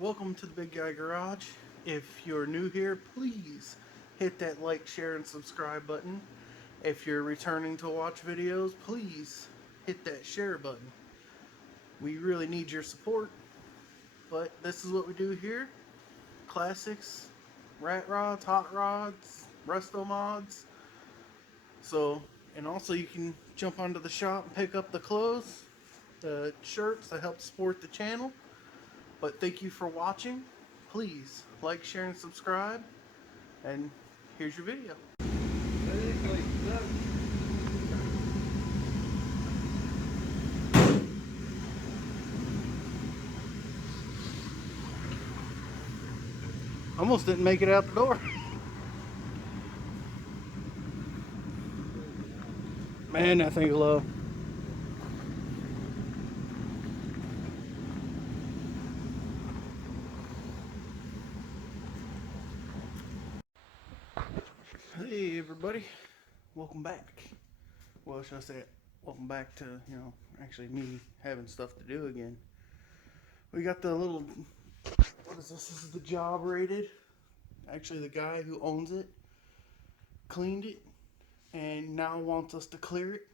Welcome to the Big Guy Garage. If you're new here, please hit that like, share, and subscribe button. If you're returning to watch videos, please hit that share button. We really need your support, but this is what we do here. Classics, rat rods, hot rods, resto mods. And also you can jump onto the shop and pick up the clothes, the shirts that help support the channel. But thank you for watching. Please like, share, and subscribe. And here's your video. Almost didn't make it out the door. Man, that thing's low. Hey everybody, welcome back. Well, should I say it? Welcome back to, actually me having stuff to do again. We got the little, what is this? This is the job rated. Actually, the guy who owns it cleaned it and now wants us to clear it.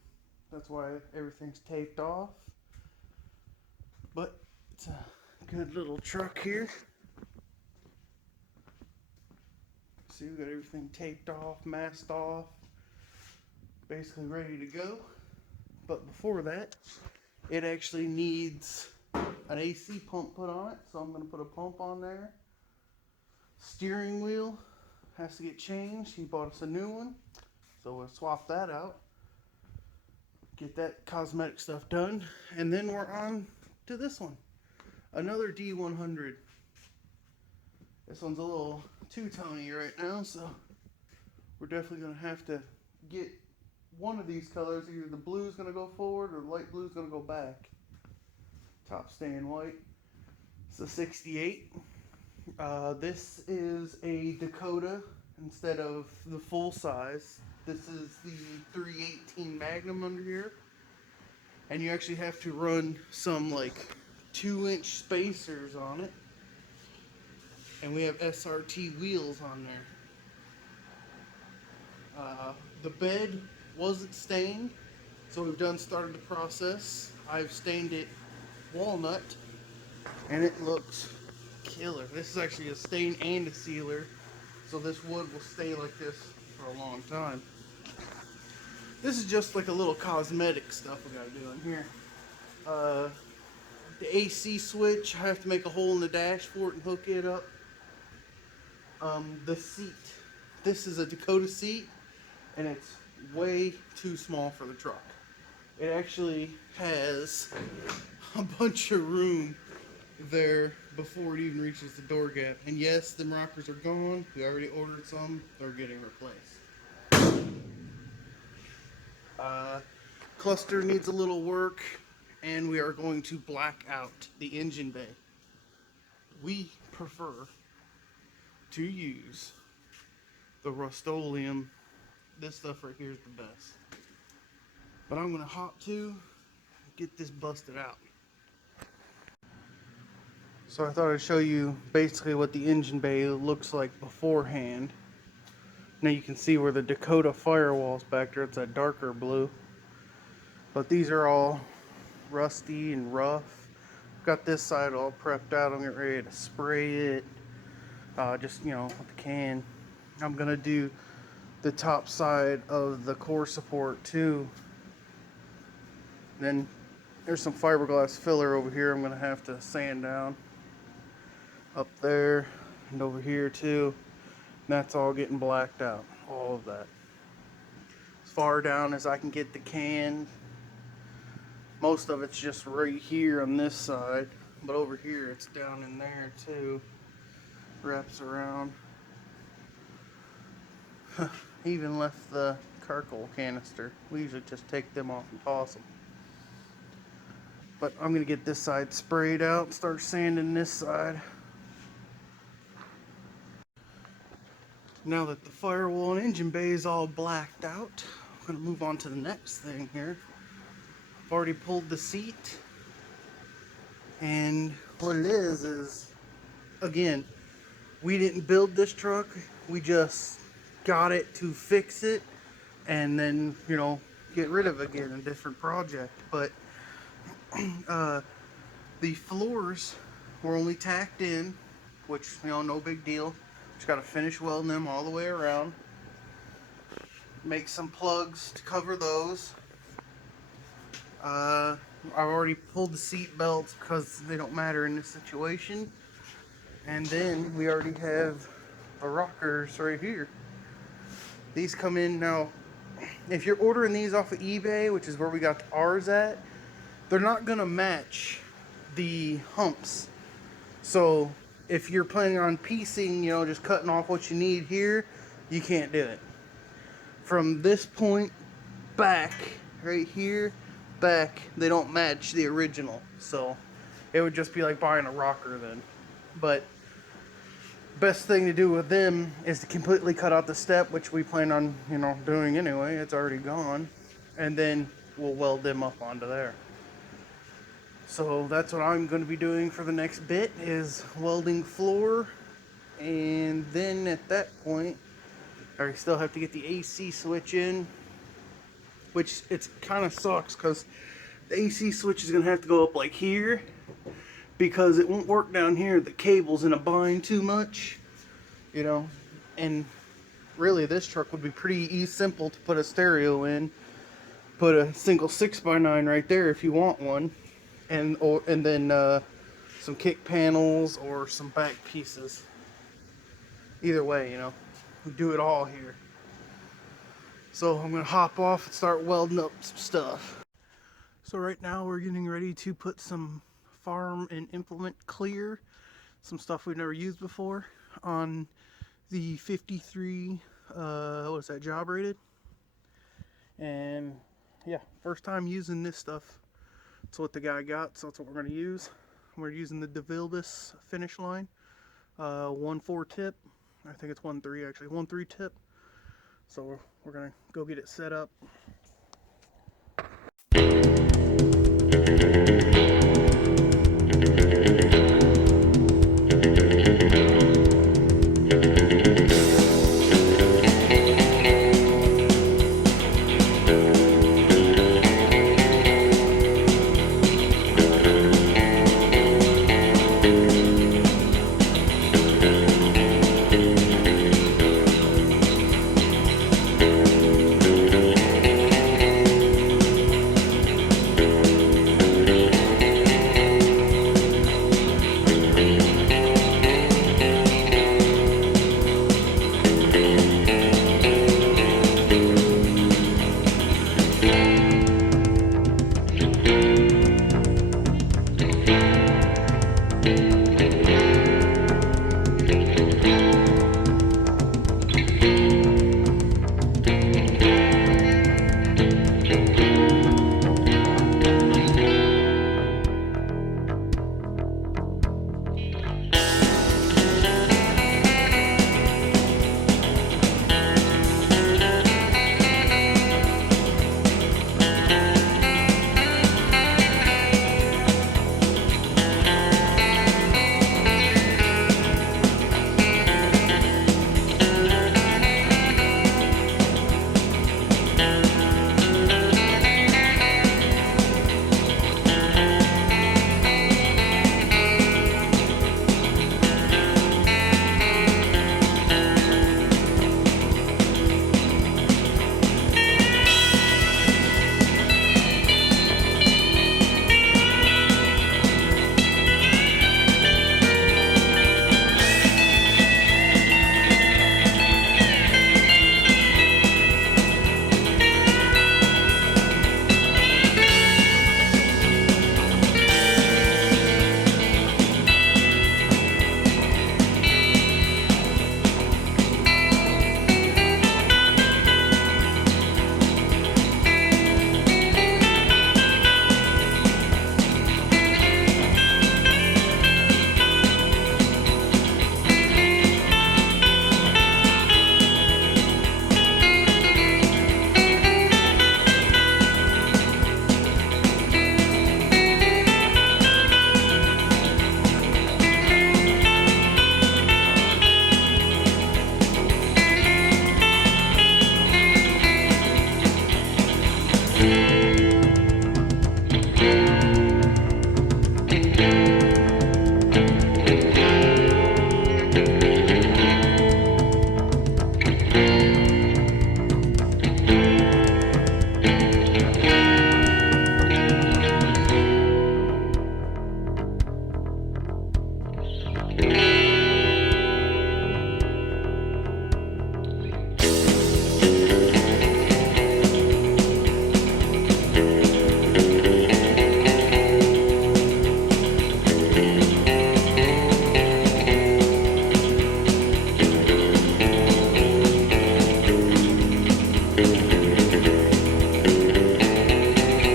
That's why everything's taped off. But it's a good little truck here. See, we got everything taped off, masked off, basically ready to go. But before that, it actually needs an AC pump put on it, so I'm going to put a pump on there. Steering wheel has to get changed. He bought us a new one, so we'll swap that out. Get that cosmetic stuff done, and then we're on to this one. Another D100. This one's a little two-tony right now, so we're definitely going to have to get one of these colors. Either the blue is going to go forward or the light blue is going to go back. Top staying white. It's a 68. This is a Dakota instead of the full size. This is the 318 Magnum under here. And you actually have to run some like 2-inch spacers on it. And we have SRT wheels on there. The bed wasn't stained, so we've started the process. I've stained it walnut, and it looks killer. This is actually a stain and a sealer, so this wood will stay like this for a long time. This is just like a little cosmetic stuff we gotta do in here. The AC switch, I have to make a hole in the dash for it and hook it up. The seat. This is a Dakota seat, and it's way too small for the truck. It actually has a bunch of room there before it even reaches the door gap. And yes, the rockers are gone. We already ordered some. They're getting replaced. Cluster needs a little work, and we are going to black out the engine bay. We prefer to use the Rust-Oleum. This stuff right here is the best. But I'm gonna hop to get this busted out. So I thought I'd show you basically what the engine bay looks like beforehand. Now you can see where the Dakota firewall's back there. It's a darker blue. But these are all rusty and rough. Got this side all prepped out. I'm getting ready to spray it. Just, with the can. I'm gonna do the top side of the core support too. Then there's some fiberglass filler over here I'm gonna have to sand down. Up there and over here too. And that's all getting blacked out. All of that. As far down as I can get the can. Most of it's just right here on this side. But over here it's down in there too. Wraps around. Even left the charcoal canister. We usually just take them off and toss them. But I'm going to get this side sprayed out and start sanding this side. Now that the firewall and engine bay is all blacked out, I'm going to move on to the next thing here. I've already pulled the seat. And what it is again, we didn't build this truck. We just got it to fix it and then, you know, get rid of it again in a different project. But the floors were only tacked in, which, you know, no big deal. Just got to finish welding them all the way around. Make some plugs to cover those. I've already pulled the seat belts because they don't matter in this situation. And then we already have the rockers right here. These come in now. If you're ordering these off of eBay, which is where we got ours at, they're not gonna match the humps. So if you're planning on piecing, you know, just cutting off what you need here, you can't do it. From this point back, right here, back, they don't match the original. So it would just be like buying a rocker then. But best thing to do with them is to completely cut out the step, which we plan on, you know, doing anyway. It's already gone. And then we'll weld them up onto there. So that's what I'm going to be doing for the next bit, is welding floor. And then at that point, I still have to get the AC switch in, which it kind of sucks because the AC switch is going to have to go up like here, because it won't work down here. The cable's in a bind too much, you know. And really, this truck would be pretty simple to put a stereo in. Put a single 6x9 right there if you want one, and then some kick panels or some back pieces. Either way, you know, we do it all here. So I'm gonna hop off and start welding up some stuff. So right now we're getting ready to put some farm and implement clear, some stuff we've never used before, on the 53 what is that, job rated. And yeah, first time using this stuff. That's what the guy got, so that's what we're going to use. We're using the DeVilbiss finish line, 1.4 tip. I think it's 1.3 actually, 1.3 tip. So we're going to go get it set up.